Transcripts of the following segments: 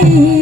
Hey.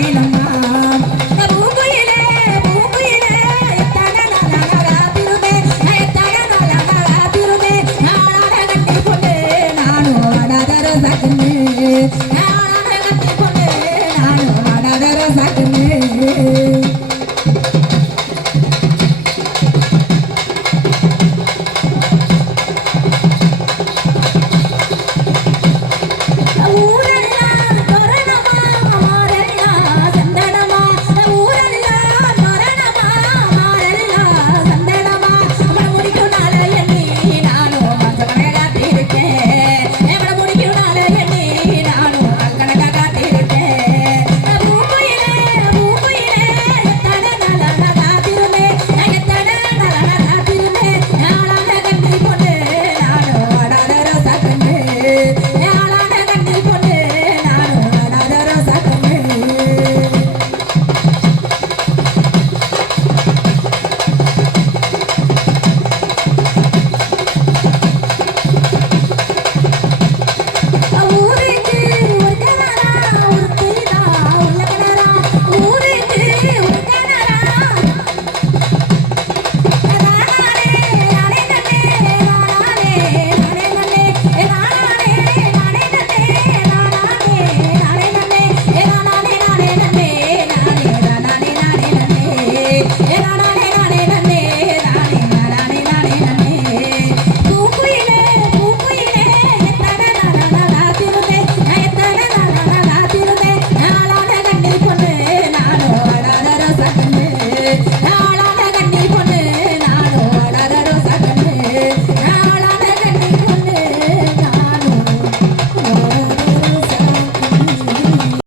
Argentina.